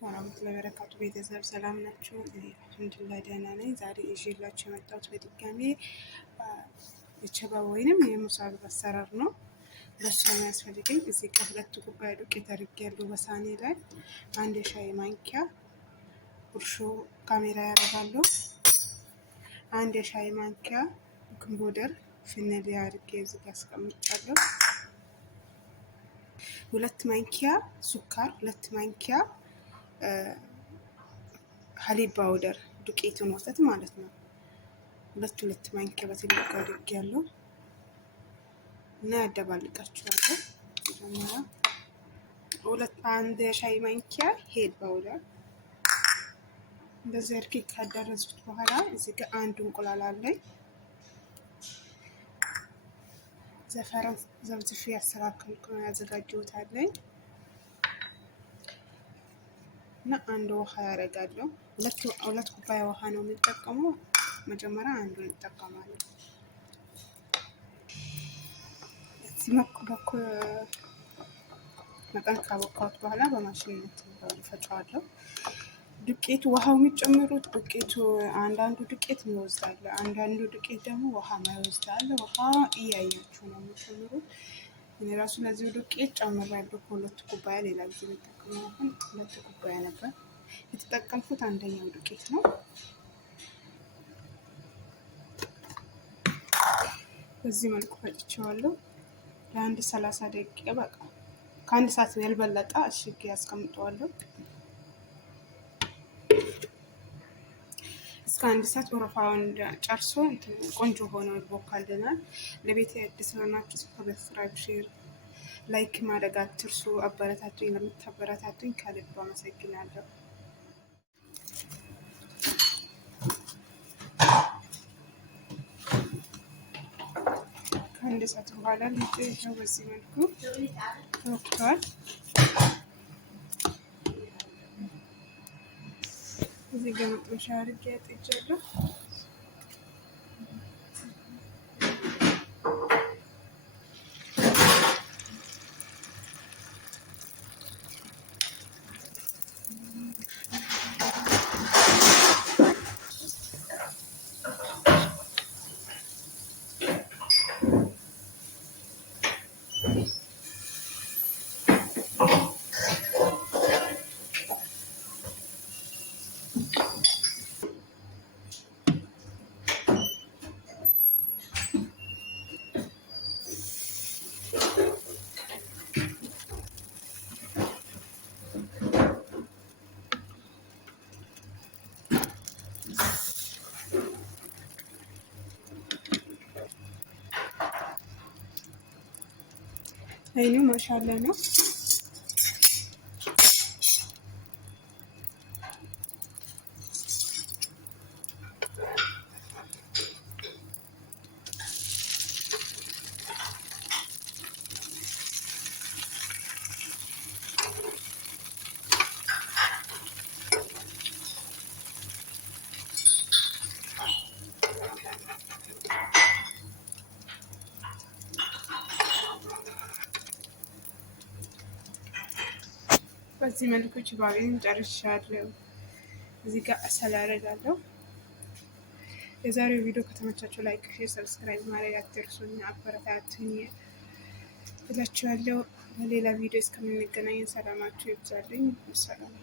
ወራህመቱላሂ ወበረካቱ። ቤተሰብ ሰላም ናችሁ? አልሐምዱሊላህ ደህና ነኝ። ዛሬ ይዤላችሁ የመጣሁት በድጋሚ የቸባ ወይንም የሙሳብ አሰራር ነው። ለሱ የሚያስፈልገኝ እዚህ ጋር 2 ኩባያ ዱቄት አድርጌያለሁ በሳህኔ ላይ። 1 የሻይ ማንኪያ እርሾ ካሜራ ያደርጋለሁ። 1 የሻይ ማንኪያ ቤኪንግ ፓውደር ፍንል አድርጌ እዚህ ጋር አስቀምጫለሁ። 2 ማንኪያ ሱካር፣ 2 ማንኪያ ሀሊብ ፓውደር ዱቄቱን ወተት ማለት ነው። 2 ማንኪያ በትልቁ አድርጌያለሁ እና ያደባልቃቸዋለሁ። መጀመሪያ 1 የሻይ ማንኪያ ሄድ ፓውደር እንደዚህ አድርጌ ካዳረስኩት በኋላ እዚህ ጋር 1 እንቁላል አለኝ። ዘፈረን ዘብዝፌ ያስተካከልኩ ነው ያዘጋጀሁት አለኝ እና 1 ውሃ ያደርጋለሁ። 2 ኩባያ ውሃ ነው የምጠቀመው። መጀመሪያ 1ን እንጠቀማለን። እዚህ መጠን ካቦካሁት በኋላ በማሽን ፈጫዋለሁ። ዱቄቱ ውሃው የሚጨምሩት ዱቄቱ አንዳንዱ ዱቄት ይወስዳል፣ አንዳንዱ ዱቄት ደግሞ ውሃ ማይወስዳል። ውሃ እያያችሁ ነው የምትጨምሩት። እኔ ራሱ ለዚህ ዱቄት ጨምሬያለሁ 2 ኩባያ። ሌላ ጊዜ የምጠቀመው አሁን 2 ኩባያ ነበር የተጠቀምኩት። አንደኛው ዱቄት ነው። በዚህ መልኩ ፈጭቼዋለሁ ለአንድ 30 ደቂቃ በቃ ከ1 ሰዓት ያልበለጠ አሽጌ ያስቀምጠዋለሁ። እስከ 1 ሰዓት ወረፋውን ጨርሶ ቆንጆ ሆኖ ይቦካልናል። ለቤት አዲስ ሆናችሁ ሰብስክራይብ፣ ሼር፣ ላይክ ማድረግ አትርሱ። አበረታቱኝ። ለምታበረታቱኝ ከልብ አመሰግናለሁ። ከ1 ሰዓት በኋላ ልጅ ይኸው በዚህ መልኩ ወጥቷል። እዚህ ጋር መጥበሻ አድርጌ አጥጃለሁ። አይኑ ማሻአላ ነው። በዚህ መልኩ ችባቤን ጨርሻለሁ። እዚህ ጋር አሰላረዳለሁ። የዛሬው ቪዲዮ ከተመቻችሁ ላይክ፣ ሼር፣ ሰብስክራይብ ማድረግ አትርሱኝ። አበረታቱኝ እላችኋለሁ። በሌላ ቪዲዮ እስከምንገናኝ ሰላማችሁ ይብዛልኝ። ሰላም